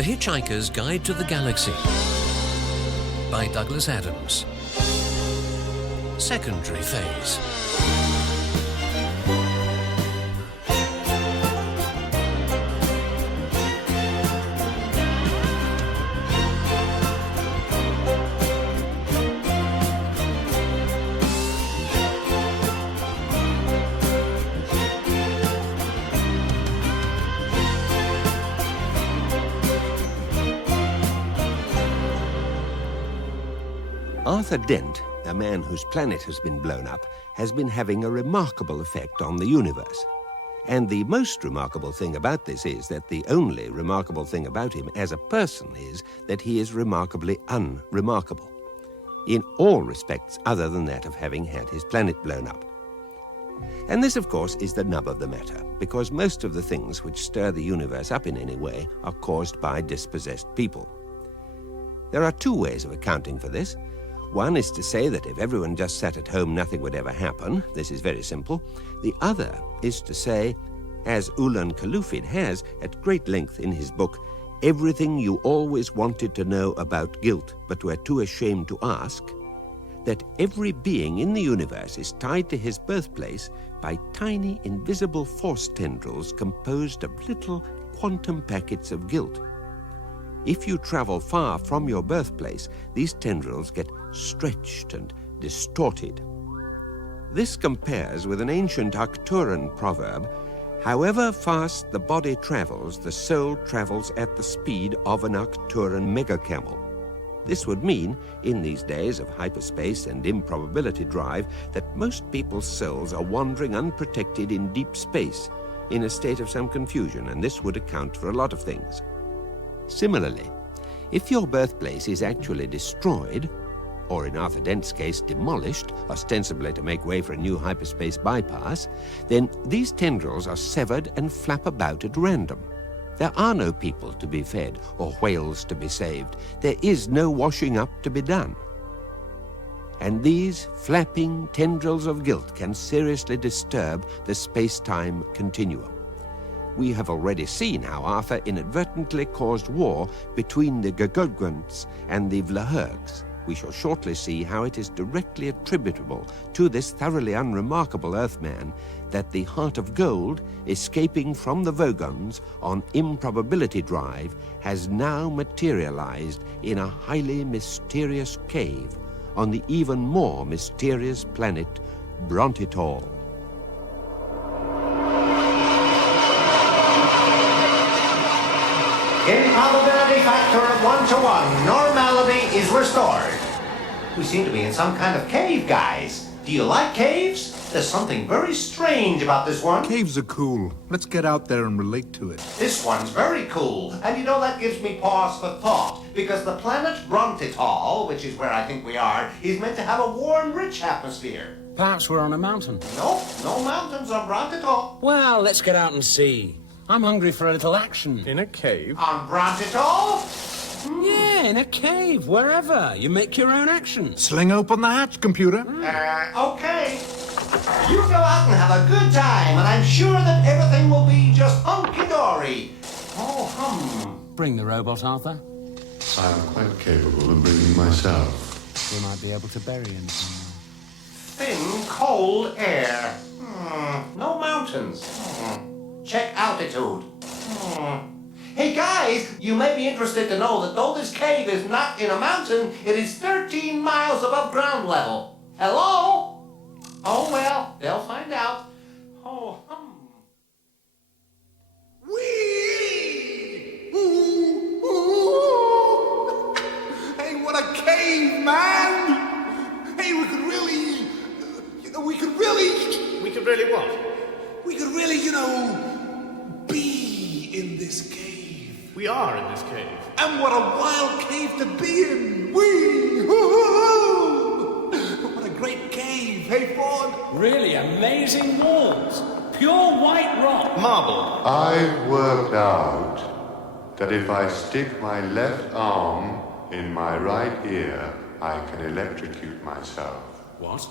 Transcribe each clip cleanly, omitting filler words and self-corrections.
The Hitchhiker's Guide to the Galaxy by Douglas Adams. Secondary phase. Arthur Dent, a man whose planet has been blown up, has been having a remarkable effect on the universe. And the most remarkable thing about this is that the only remarkable thing about him as a person is that he is remarkably unremarkable, in all respects other than that of having had his planet blown up. And this, of course, is the nub of the matter, because most of the things which stir the universe up in any way are caused by dispossessed people. There are two ways of accounting for this. One is to say that if everyone just sat at home, nothing would ever happen. This is very simple. The other is to say, as Ulan Kalufid has at great length in his book, Everything You Always Wanted to Know About Guilt But Were Too Ashamed to Ask, that every being in the universe is tied to his birthplace by tiny invisible force tendrils composed of little quantum packets of guilt. If you travel far from your birthplace, these tendrils get stretched and distorted. This compares with an ancient Arcturan proverb, however fast the body travels, the soul travels at the speed of an Arcturan megacamel. This would mean, in these days of hyperspace and improbability drive, that most people's souls are wandering unprotected in deep space, in a state of some confusion, and this would account for a lot of things. Similarly, if your birthplace is actually destroyed, or in Arthur Dent's case demolished, ostensibly to make way for a new hyperspace bypass, then these tendrils are severed and flap about at random. There are no people to be fed or whales to be saved. There is no washing up to be done. And these flapping tendrils of guilt can seriously disturb the space-time continuum. We have already seen how Arthur inadvertently caused war between the Gagogwants and the Vlahergs. We shall shortly see how it is directly attributable to this thoroughly unremarkable Earthman that the Heart of Gold, escaping from the Vogons on improbability drive, has now materialized in a highly mysterious cave on the even more mysterious planet Brontitol. Improbability factor of 1 to 1. Normality is restored. We seem to be in some kind of cave, guys. Do you like caves? There's something very strange about this one. Caves are cool. Let's get out there and relate to it. This one's very cool. And you know, that gives me pause for thought. Because the planet Brontitol, which is where I think we are, is meant to have a warm, rich atmosphere. Perhaps we're on a mountain. Nope, no mountains on Brontitol. Well, let's get out and see. I'm hungry for a little action. In a cave? On Brontitol? Yeah, in a cave, wherever. You make your own action. Sling open the hatch, computer. Okay. You go out and have a good time, and I'm sure that everything will be just hunky-dory. Oh, Bring the robot, Arthur. I'm quite capable of bringing myself. We might be able to bury him somewhere. Thin, cold air. No mountains. Check altitude. Hey guys, you may be interested to know that though this cave is not in a mountain, it is 13 miles above ground level. Hello? Oh well, they'll find out. Oh, Whee! Ooh, ooh. Hey, what a cave, man! Hey, we could really... We could really what? We could really, be in this cave. We are in this cave. And what a wild cave to be in! Whee! Hoo-hoo-hoo! What a great cave, hey, Ford? Really amazing walls. Pure white rock. Marble. I've worked out that if I stick my left arm in my right ear, I can electrocute myself. What?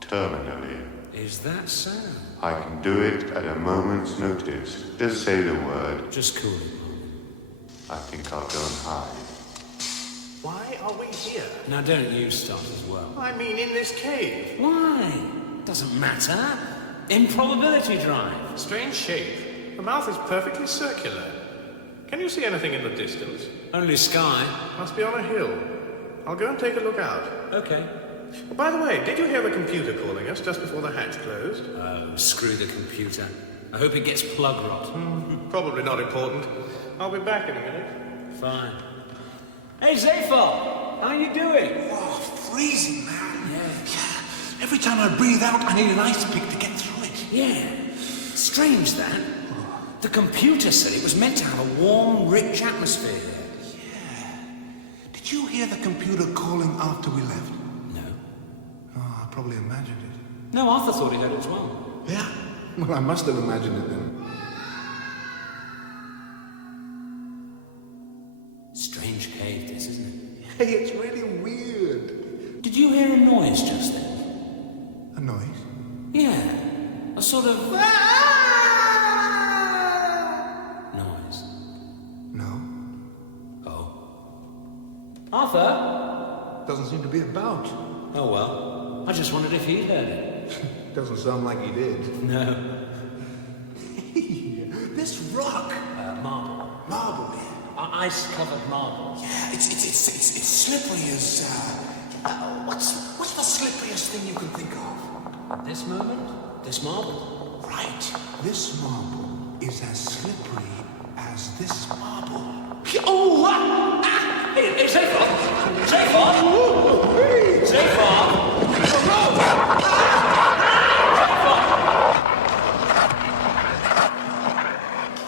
Terminally. Is that so? I can do it at a moment's notice. Just say the word. Just cool it. I think I'll go and hide. Why are we here? Now don't you start as well. I mean, in this cave. Why? Doesn't matter. Improbability drive. Strange shape. The mouth is perfectly circular. Can you see anything in the distance? Only sky. Must be on a hill. I'll go and take a look out. Okay. By the way, did you hear the computer calling us just before the hatch closed? Oh, screw the computer. I hope it gets plug rot. Probably not important. I'll be back in a minute. Fine. Hey, Zaphod! How you doing? Oh, freezing, man. Yeah. Every time I breathe out, I need an ice pick to get through it. Yeah. Strange, that. The computer said it was meant to have a warm, rich atmosphere here. Yeah. Did you hear the computer calling after we left? No. Oh, I probably imagined it. No, Arthur thought he heard it as well. Yeah. Well, I must have imagined it then. Strange cave, this, isn't it? Hey, it's really weird. Did you hear a noise just then? A noise? Yeah. A sort of... noise. No. Oh. Arthur? Doesn't seem to be about. Oh, well. I just wondered if he'd heard it. Doesn't sound like he did. No. Hey, this rock. Marble. Marble, yeah. Ice-covered marble. Yeah, it's slippery as, what's the slipperiest thing you can think of? At this moment, this marble. Right. This marble is as slippery as this marble. Oh! Ah! Hey, Zaphod! Zaphod! Zaphod!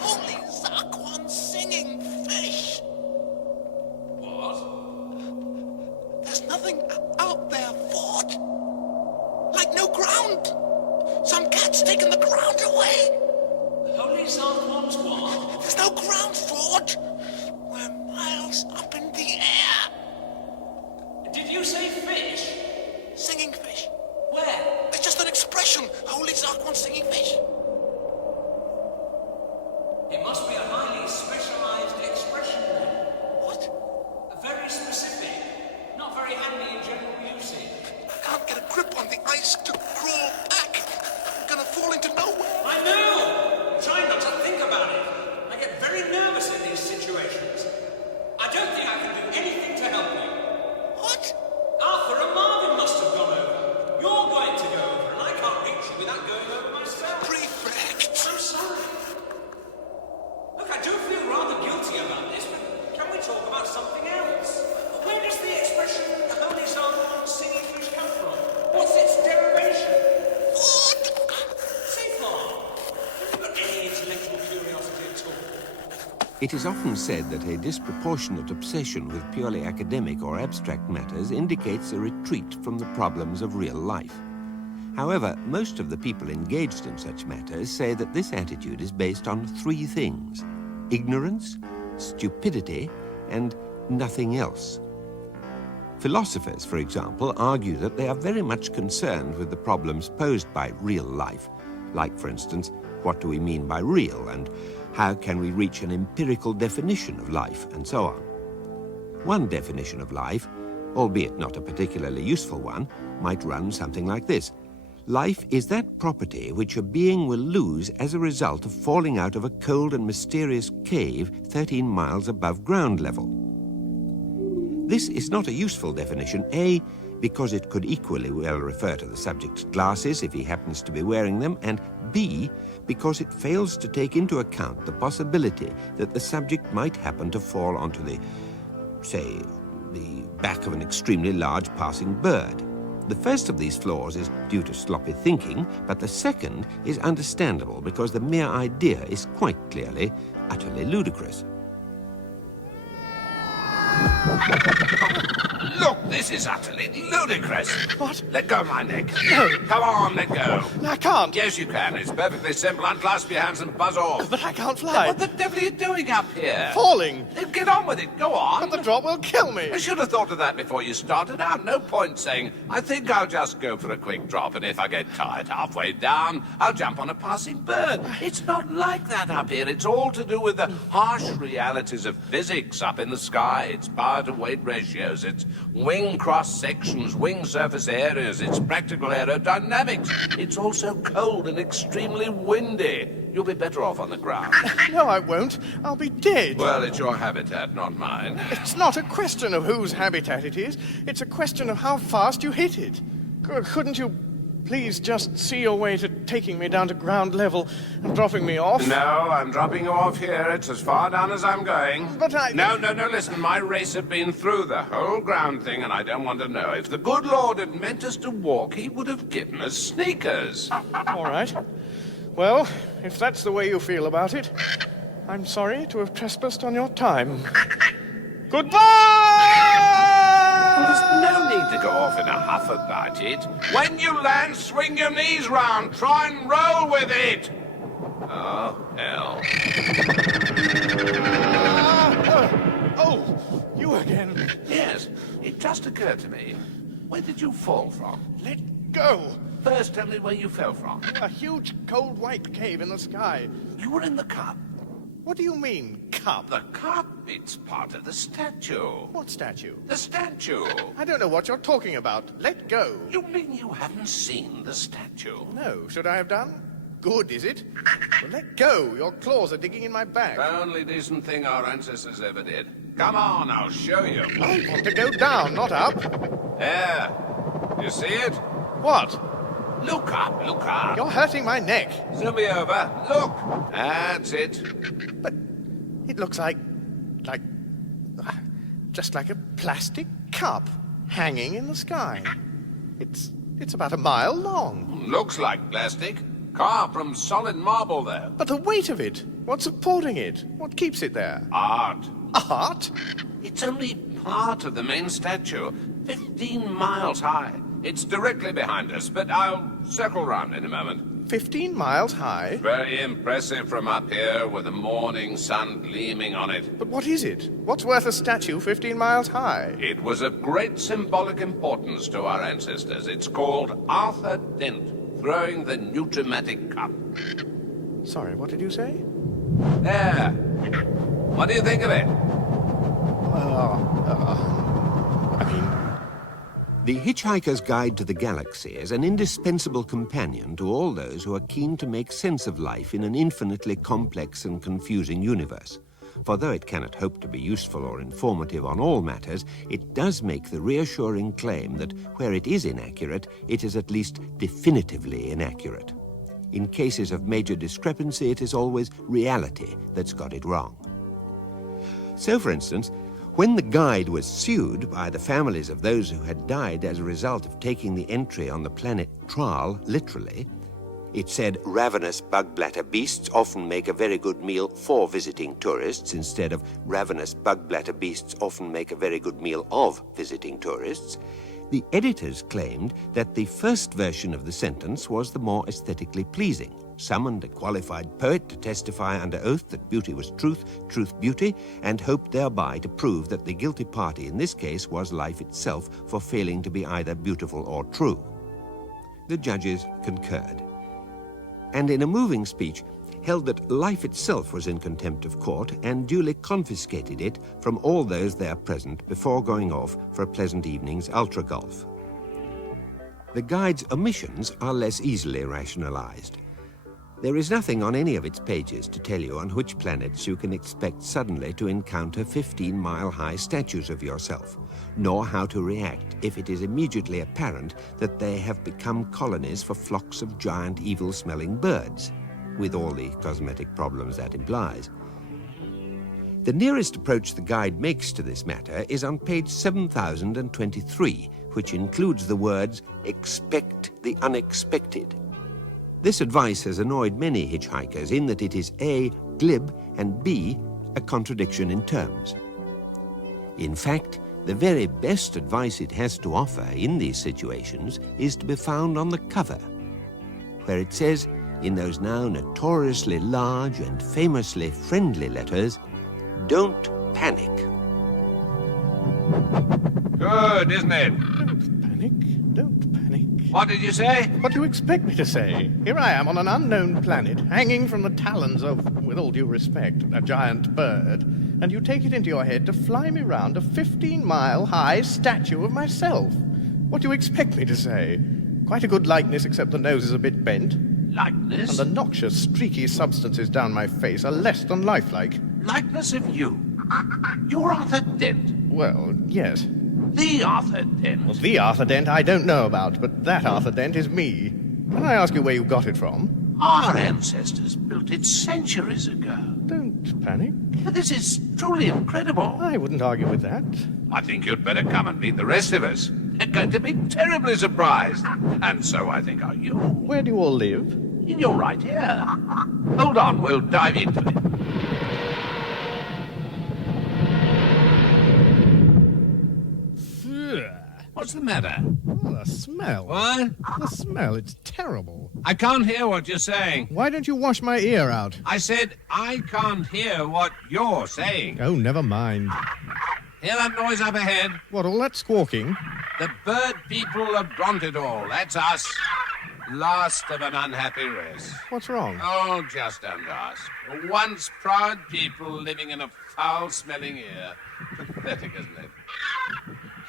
Holy Zarquan singing fish! What? There's nothing out there, Ford. Like no ground. Some cat's taken the ground away. Holy Zarquan's what? There's no ground, Ford. We're miles up in the air. Did you say fish? Singing fish. Where? It's just an expression. Holy Zarquan singing fish. It must be a highly specialized expression then. What? Very specific. Not very handy in general usage. I can't get a grip on the ice to crawl back. I'm gonna fall into nowhere. I know! Try not to think about it. I get very nervous in these situations. I don't think I can do anything to help you. What? Arthur and Marvin must have gone over. You're going to go over, and I can't reach you without going over myself. Prefect. I'm sorry. Look, I do feel rather guilty about this, but can we talk about something else? Where does the expression Holy Zarquan singing fish come from? What's its derivation? What? Zaphod, have you got any intellectual curiosity at all? It is often said that a disproportionate obsession with purely academic or abstract matters indicates a retreat from the problems of real life. However, most of the people engaged in such matters say that this attitude is based on three things: ignorance, stupidity, and nothing else. Philosophers, for example, argue that they are very much concerned with the problems posed by real life, like, for instance, what do we mean by real, and how can we reach an empirical definition of life, and so on. One definition of life, albeit not a particularly useful one, might run something like this: life is that property which a being will lose as a result of falling out of a cold and mysterious cave 13 miles above ground level. This is not a useful definition, A, because it could equally well refer to the subject's glasses if he happens to be wearing them, and B, because it fails to take into account the possibility that the subject might happen to fall onto the, say, the back of an extremely large passing bird. The first of these flaws is due to sloppy thinking, but the second is understandable because the mere idea is quite clearly utterly ludicrous. Look! Look, this is utterly ludicrous. What? Let go of my neck. No. Come on, let go. I can't. Yes, you can. It's perfectly simple. Unclasp your hands and buzz off. But I can't fly. What the devil are you doing up here? Falling. Then get on with it. Go on. But the drop will kill me. I should have thought of that before you started out. No point saying, I think I'll just go for a quick drop, and if I get tired halfway down, I'll jump on a passing bird. It's not like that up here. It's all to do with the harsh realities of physics up in the sky. It's power-to-weight ratios. It's wing cross-sections, wing surface areas. It's practical aerodynamics. It's also cold and extremely windy. You'll be better off on the ground. No, I won't. I'll be dead. Well, it's your habitat, not mine. It's not a question of whose habitat it is. It's a question of how fast you hit it. Couldn't you please just see your way to taking me down to ground level and dropping me off? No, I'm dropping you off here. It's as far down as I'm going. But I... No, listen. My race had been through the whole ground thing, and I don't want to know. If the good Lord had meant us to walk, he would have given us sneakers. All right. Well, if that's the way you feel about it, I'm sorry to have trespassed on your time. Goodbye! Well, there's no need to go off in a huff about it. When you land, swing your knees round. Try and roll with it. Oh, hell. Oh, you again. Yes, it just occurred to me. Where did you fall from? Let go. First, tell me where you fell from. A huge, cold, white cave in the sky. You were in the cup. What do you mean, cup? The cup? It's part of the statue. What statue? The statue. I don't know what you're talking about. Let go. You mean you haven't seen the statue? No, should I have done? Good, is it? Well, let go. Your claws are digging in my back. The only decent thing our ancestors ever did. Come on, I'll show you. I want to go down, not up. There. You see it? What? Look up, look up. You're hurting my neck. Zoom me over. Look. That's it. But it looks like, just like a plastic cup hanging in the sky. It's about a mile long. Looks like plastic. Carved from solid marble there. But the weight of it, what's supporting it? What keeps it there? Art. Art? It's only part of the main statue. 15 miles high. It's directly behind us, but I'll circle round in a moment. 15 miles high? Very impressive from up here with the morning sun gleaming on it. But what is it? What's worth a statue 15 miles high? It was of great symbolic importance to our ancestors. It's called Arthur Dent, throwing the Nutrimatic Cup. Sorry, what did you say? There. What do you think of it? The Hitchhiker's Guide to the Galaxy is an indispensable companion to all those who are keen to make sense of life in an infinitely complex and confusing universe. For though it cannot hope to be useful or informative on all matters, it does make the reassuring claim that where it is inaccurate, it is at least definitively inaccurate. In cases of major discrepancy, it is always reality that's got it wrong. So, for instance, when the guide was sued by the families of those who had died as a result of taking the entry on the planet Tral literally, it said ravenous bug-bladder beasts often make a very good meal for visiting tourists instead of ravenous bug-bladder beasts often make a very good meal of visiting tourists. The editors claimed that the first version of the sentence was the more aesthetically pleasing, summoned a qualified poet to testify under oath that beauty was truth, truth beauty, and hoped thereby to prove that the guilty party in this case was life itself for failing to be either beautiful or true. The judges concurred, and in a moving speech held that life itself was in contempt of court and duly confiscated it from all those there present before going off for a pleasant evening's ultra-golf. The guide's omissions are less easily rationalized. There is nothing on any of its pages to tell you on which planets you can expect suddenly to encounter 15-mile-high statues of yourself, nor how to react if it is immediately apparent that they have become colonies for flocks of giant evil-smelling birds, with all the cosmetic problems that implies. The nearest approach the guide makes to this matter is on page 7023, which includes the words, "Expect the unexpected." This advice has annoyed many hitchhikers in that it is A, glib, and B, a contradiction in terms. In fact, The very best advice it has to offer in these situations is to be found on the cover, where it says, in those now notoriously large and famously friendly letters, "Don't panic." Good, isn't it? Don't panic. Don't panic. What did you say? What do you expect me to say? Here I am on an unknown planet, hanging from the talons of, with all due respect, a giant bird, and you take it into your head to fly me round a 15-mile-high statue of myself. What do you expect me to say? Quite a good likeness, except the nose is a bit bent. Likeness? And the noxious, streaky substances down my face are less than lifelike. Likeness of you? You're Arthur Dent. Well, yes. The Arthur Dent. Well, the Arthur Dent I don't know about, but that Arthur Dent is me. Can I ask you where you got it from? Our ancestors built it centuries ago. Don't panic. But this is truly incredible. I wouldn't argue with that. I think you'd better come and meet the rest of us. They're going to be terribly surprised. And so I think are you. Where do you all live? In your right ear. Hold on, we'll dive into it. What's the matter? Oh, the smell. What? The smell, it's terrible. I can't hear what you're saying. Why don't you wash my ear out? I said I can't hear what you're saying. Oh, never mind. Hear that noise up ahead? What, all that squawking? The bird people of Brontidor. That's us. Last of an unhappy race. What's wrong? Oh, just don't ask. Once proud people living in a foul-smelling ear. Pathetic, isn't it?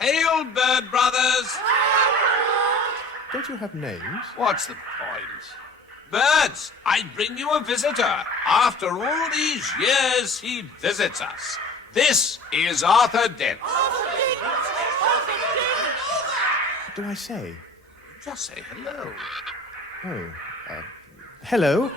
Hail, bird brothers! Don't you have names? What's the point? Birds, I bring you a visitor. After all these years, he visits us. This is Arthur Dent. What do I say? Just say hello. Oh, hello?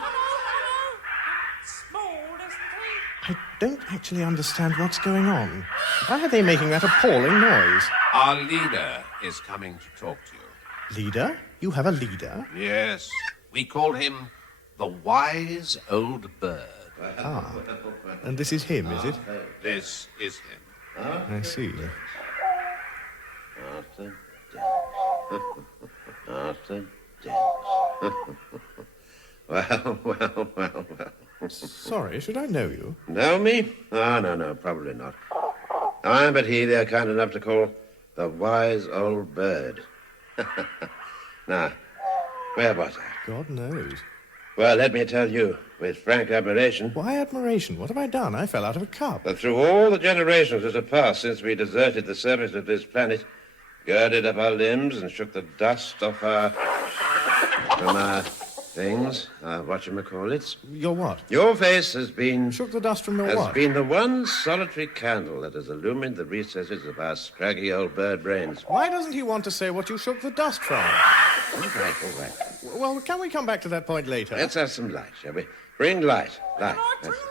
I don't actually understand what's going on. Why are they making that appalling noise? Our leader is coming to talk to you. Leader? You have a leader? Yes. We call him the Wise Old Bird. Ah. And this is him, is it? This is him. I see. Arthur Dent. Arthur Dent. Well. Sorry, should I know you? Know me? Oh, no, probably not. I'm but he they're kind enough to call the Wise Old Bird. Now, where was I? God knows. Well, let me tell you, with frank admiration, Why admiration? What have I done? I fell out of a cup. that through all the generations that have passed since we deserted the surface of this planet, girded up our limbs and shook the dust off from our things, whatchamacallits. Your what? Your face has been... Shook the dust from your has what? been the one solitary candle that has illumined the recesses of our scraggy old bird brains. Why doesn't he want to say what you shook the dust from? All right. Well, can we come back to that point later? Let's have some light, shall we? Bring light. Light. That's it.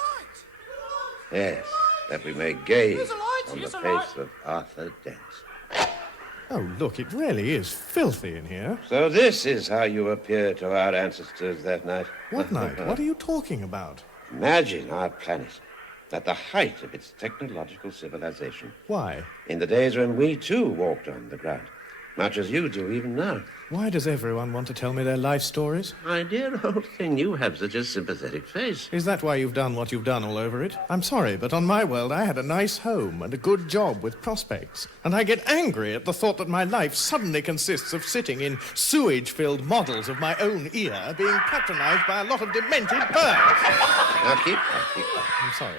Yes, that we may gaze on the face of Arthur Dent. Oh, look, it really is filthy in here. So this is how you appeared to our ancestors that night. What night? What are you talking about? Imagine our planet at the height of its technological civilization. Why? In the days when we, too, walked on the ground. Much as you do even now. Why does everyone want to tell me their life stories? My dear old thing, you have such a sympathetic face. Is that why you've done what you've done all over it? I'm sorry, but on my world I had a nice home and a good job with prospects. And I get angry at the thought that my life suddenly consists of sitting in sewage-filled models of my own ear being patronized by a lot of demented birds. Now keep quiet.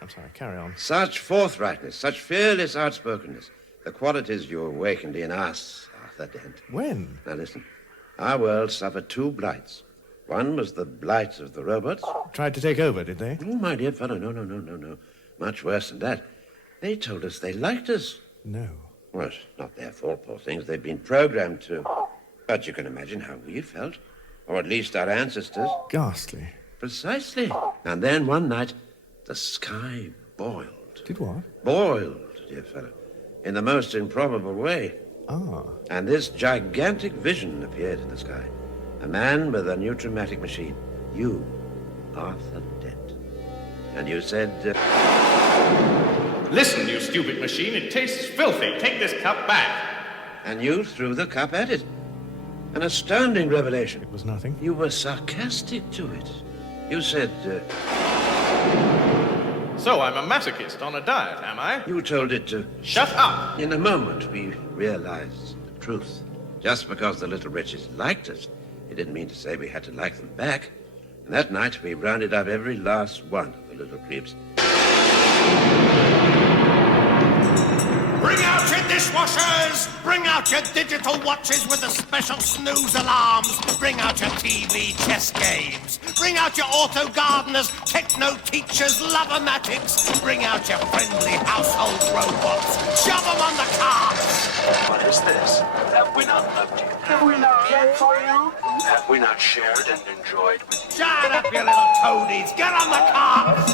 I'm sorry, carry on. Such forthrightness, such fearless outspokenness, the qualities you awakened in us, Arthur Dent. When? Now listen, our world suffered two blights. One was the blight of the robots. Tried to take over, did they? Oh, my dear fellow, no. Much worse than that. They told us they liked us. No. Well, it's not their fault, poor things. They've been programmed to. But you can imagine how we felt. Or at least our ancestors. Ghastly. Precisely. And then one night, the sky boiled. Did what? Boiled, dear fellow. In the most improbable way. Ah. And this gigantic vision appeared in the sky. A man with a new traumatic machine. You, Arthur Dent. And you said... Listen, you stupid machine, it tastes filthy. Take this cup back. And you threw the cup at it. An astounding revelation. It was nothing. You were sarcastic to it. You said, So I'm a masochist on a diet, am I? you told it to... Shut up! In a moment, we realized the truth. Just because the little wretches liked us, it didn't mean to say we had to like them back. And that night, we rounded up every last one of the little creeps. Bring out your dishwashers! Bring out your digital watches with the special snooze alarms! Bring out your TV chess games! Bring out your auto gardeners, techno teachers, love-o-matics! Bring out your friendly household robots! Shove them on the carts! What is this? Have we not loved you? Have we not cared for you? Have we not shared and enjoyed with you? Shut up, you little toadies! Get on the carts!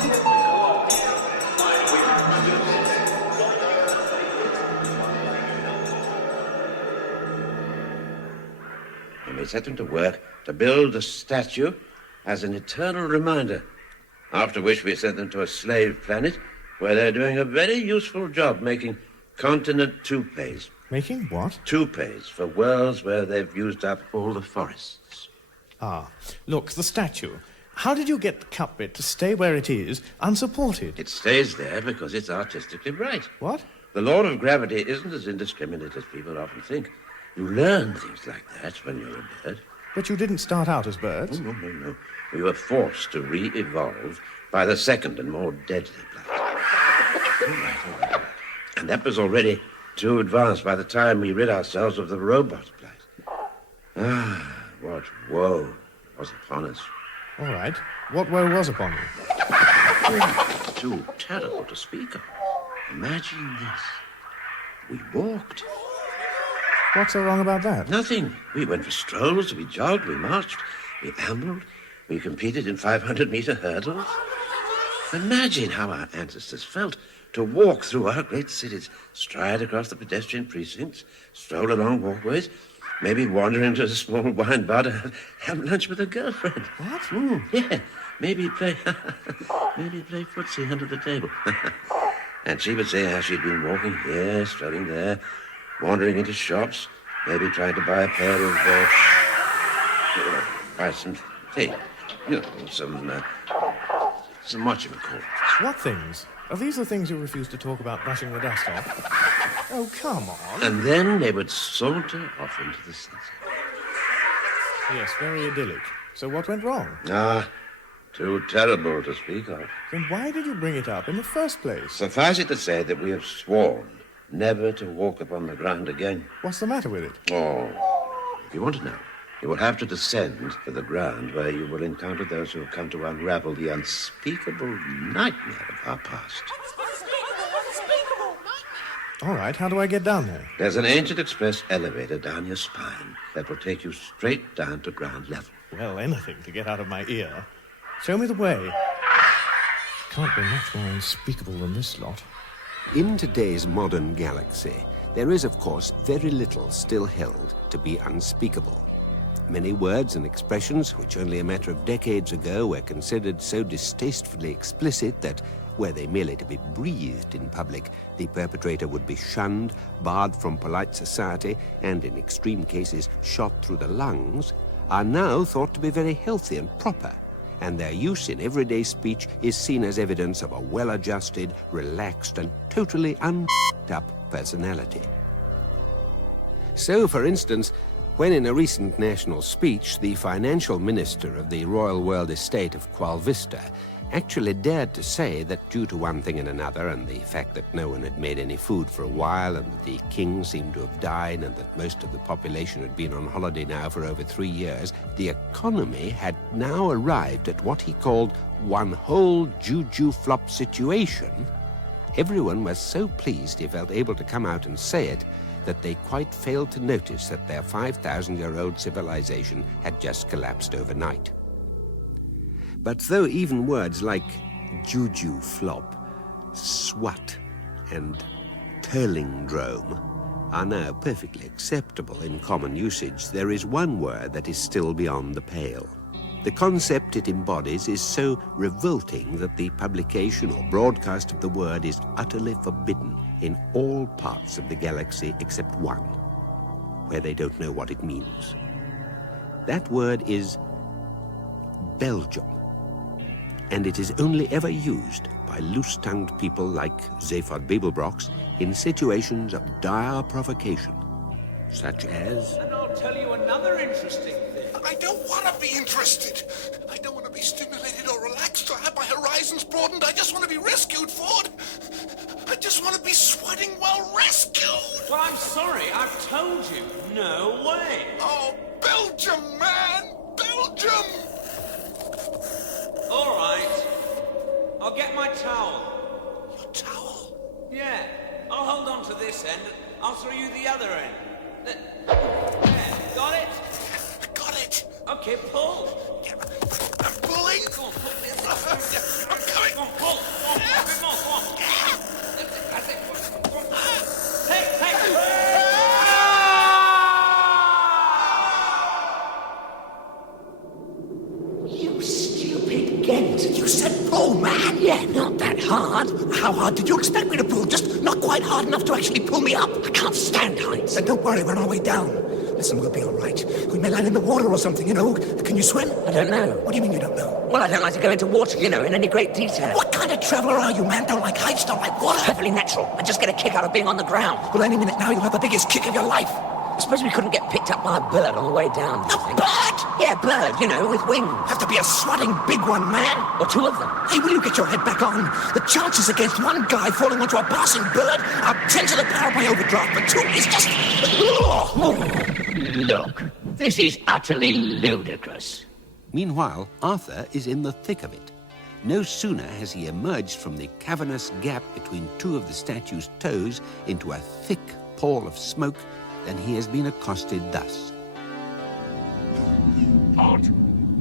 And we set them to work to build a statue as an eternal reminder. After which we sent them to a slave planet where they're doing a very useful job making continent toupees. Making what? Toupees for worlds where they've used up all the forests. Ah, look, the statue. How did you get the cup bit to stay where it is, unsupported? It stays there because it's artistically bright. What? The law of gravity isn't as indiscriminate as people often think. You learn things like that when you're a bird. But you didn't start out as birds. Oh, no. We were forced to re-evolve by the second and more deadly blight. All right. And that was already too advanced by the time we rid ourselves of the robot blight. Ah, what woe was upon us. All right. What woe was upon you? Too terrible to speak of. Imagine this. We walked. What's so wrong about that? Nothing. We went for strolls, we jogged, we marched, we ambled, we competed in 500-meter hurdles. Imagine how our ancestors felt to walk through our great cities, stride across the pedestrian precincts, stroll along walkways, maybe wander into a small wine bar to have lunch with a girlfriend. What? Yeah, maybe play footsie under the table. And she would say how she'd been walking here, strolling there, wandering into shops, maybe trying to buy a pair of, buy some things, some whatchamacallit. What things? Are these the things you refuse to talk about brushing the dust off? Oh, come on. And then they would saunter off into the sunset. Yes, very idyllic. So what went wrong? Too terrible to speak of. Then why did you bring it up in the first place? Suffice it to say that we have sworn never to walk upon the ground again. What's the matter with it? Oh, if you want to know, you will have to descend to the ground where you will encounter those who have come to unravel the unspeakable nightmare of our past. All right, how do I get down there? There's an ancient express elevator down your spine that will take you straight down to ground level. Well, anything to get out of my ear. Show me the way. Can't be much more unspeakable than this lot. In today's modern galaxy, there is, of course, very little still held to be unspeakable. Many words and expressions which only a matter of decades ago were considered so distastefully explicit that, were they merely to be breathed in public, the perpetrator would be shunned, barred from polite society, and in extreme cases shot through the lungs, are now thought to be very healthy and proper, and their use in everyday speech is seen as evidence of a well-adjusted, relaxed, and totally up personality. So, for instance, when in a recent national speech, the financial minister of the Royal World Estate of Qual Vista actually dared to say that due to one thing and another, and the fact that no one had made any food for a while, and that the king seemed to have died, and that most of the population had been on holiday now for over 3 years, the economy had now arrived at what he called one whole juju flop situation. Everyone was so pleased he felt able to come out and say it that they quite failed to notice that their 5,000-year-old civilization had just collapsed overnight. But though even words like juju flop, swat, and turlingdrome are now perfectly acceptable in common usage, there is one word that is still beyond the pale. The concept it embodies is so revolting that the publication or broadcast of the word is utterly forbidden in all parts of the galaxy except one, where they don't know what it means. That word is Belgium, and it is only ever used by loose-tongued people like Zaphod Beeblebrox in situations of dire provocation, such as... And I'll tell you another interesting thing. I don't want to be interested. I don't want to be stimulated or relaxed or have my horizons broadened. I just want to be rescued, Ford. I just want to be sweating while rescued. Well, I'm sorry. I've told you. No way. Oh, Belgium, man! Belgium! All right. I'll get my towel. Your towel? Yeah. I'll hold on to this end. I'll throw you the other end. There. Got it? Got it. Okay, pull. I'm pulling. Go on, pull this. I'm coming. Go on, pull. Go on, a bit more. Go on. That's it. Go on. Hey! You stupid Gent. You said pull, man. Yeah, not that hard. How hard did you expect me to pull? Just not quite hard enough to actually pull me up. I can't stand heights. Then don't worry, we're on our way down. Listen, we'll be all right. We may land in the water or something, you know. Can you swim? I don't know. What do you mean you don't know? Well, I don't like to go into water, you know, in any great detail. What kind of traveler are you, man? Don't like heights, don't like water? Perfectly natural. I just get a kick out of being on the ground. Well, any minute now you'll have the biggest kick of your life. I suppose we couldn't get picked up by a bird on the way down. A bird? Yeah, bird, you know, with wings. Have to be a swatting big one, man. Or two of them. Hey, will you get your head back on? The chances against one guy falling onto a passing bird are 10 to the power of my overdraft, but two is just... Look, this is utterly ludicrous. Meanwhile, Arthur is in the thick of it. No sooner has he emerged from the cavernous gap between two of the statue's toes into a thick pall of smoke than he has been accosted thus. Halt!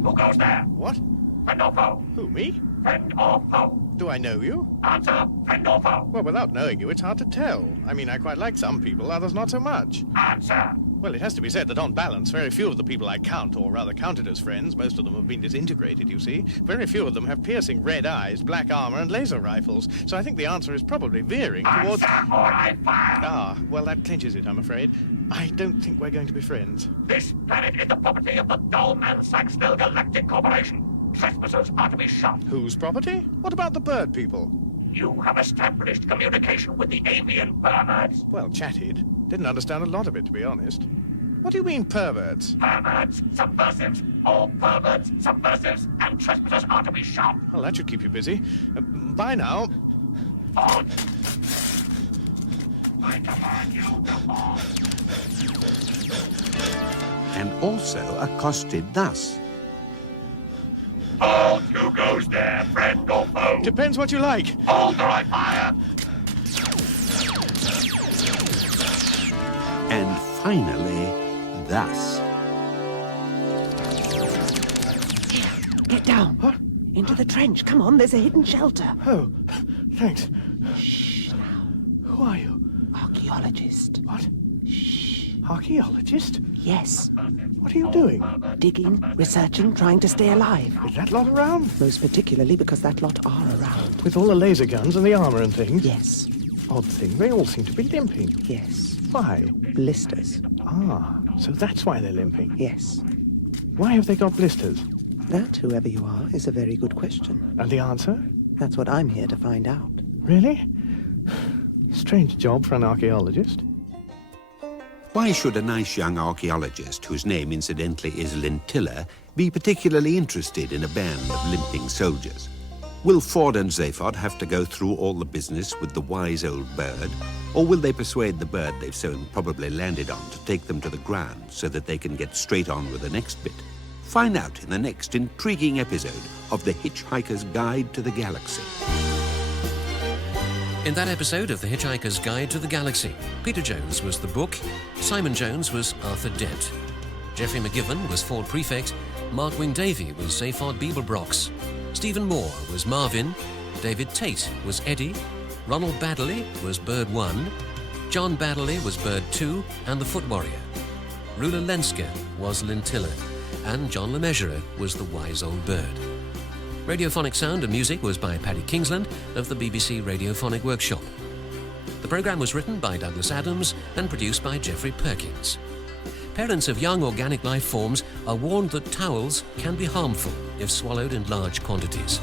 Who goes there? What? Friend or foe? Who, me? Friend or foe? Do I know you? Answer, friend or foe? Well, without knowing you, it's hard to tell. I mean, I quite like some people, others not so much. Answer. Well, it has to be said that on balance, very few of the people I count, or rather counted as friends, most of them have been disintegrated, you see. Very few of them have piercing red eyes, black armor, and laser rifles. So I think the answer is probably veering towards... Answer or I fire. Ah, well, that clinches it, I'm afraid. I don't think we're going to be friends. This planet is the property of the Dullman Saxville Galactic Corporation. Trespassers are to be shot. Whose property? What about the bird people? You have established communication with the avian perverts. Well, chatted. Didn't understand a lot of it, to be honest. What do you mean, perverts? Perverts, subversives. All perverts, subversives, and trespassers are to be shot. Well, that should keep you busy. Bye now. On. I command you to on. And also accosted thus. Hold, who goes there, friend or foe? Depends what you like. Hold or I fire. And finally, thus. Get down. What? Into the trench. Come on, there's a hidden shelter. Oh, thanks. Shh, now. Who are you? Archaeologist. What? Shh. Archaeologist? Yes. What are you doing? Digging, researching, trying to stay alive. Is that lot around? Most particularly because that lot are around. With all the laser guns and the armor and things? Yes. Odd thing, they all seem to be limping. Yes. Why? Blisters. Ah, so that's why they're limping. Yes. Why have they got blisters? That, whoever you are, is a very good question. And the answer? That's what I'm here to find out. Really? Strange job for an archaeologist. Why should a nice young archaeologist, whose name incidentally is Lintilla, be particularly interested in a band of limping soldiers? Will Ford and Zaphod have to go through all the business with the wise old bird, or will they persuade the bird they've so improbably landed on to take them to the ground so that they can get straight on with the next bit? Find out in the next intriguing episode of The Hitchhiker's Guide to the Galaxy. In that episode of The Hitchhiker's Guide to the Galaxy, Peter Jones was the book, Simon Jones was Arthur Dent, Geoffrey McGivern was Ford Prefect, Mark Wing-Davey was Zaphod Beeblebrox, Stephen Moore was Marvin, David Tate was Eddie, Ronald Baddeley was Bird 1, John Baddeley was Bird 2 and the Foot Warrior. Rula Lenska was Lintilla, and John Le Mesurier was the wise old bird. Radiophonic sound and music was by Paddy Kingsland of the BBC Radiophonic Workshop. The programme was written by Douglas Adams and produced by Geoffrey Perkins. Parents of young organic life forms are warned that towels can be harmful if swallowed in large quantities.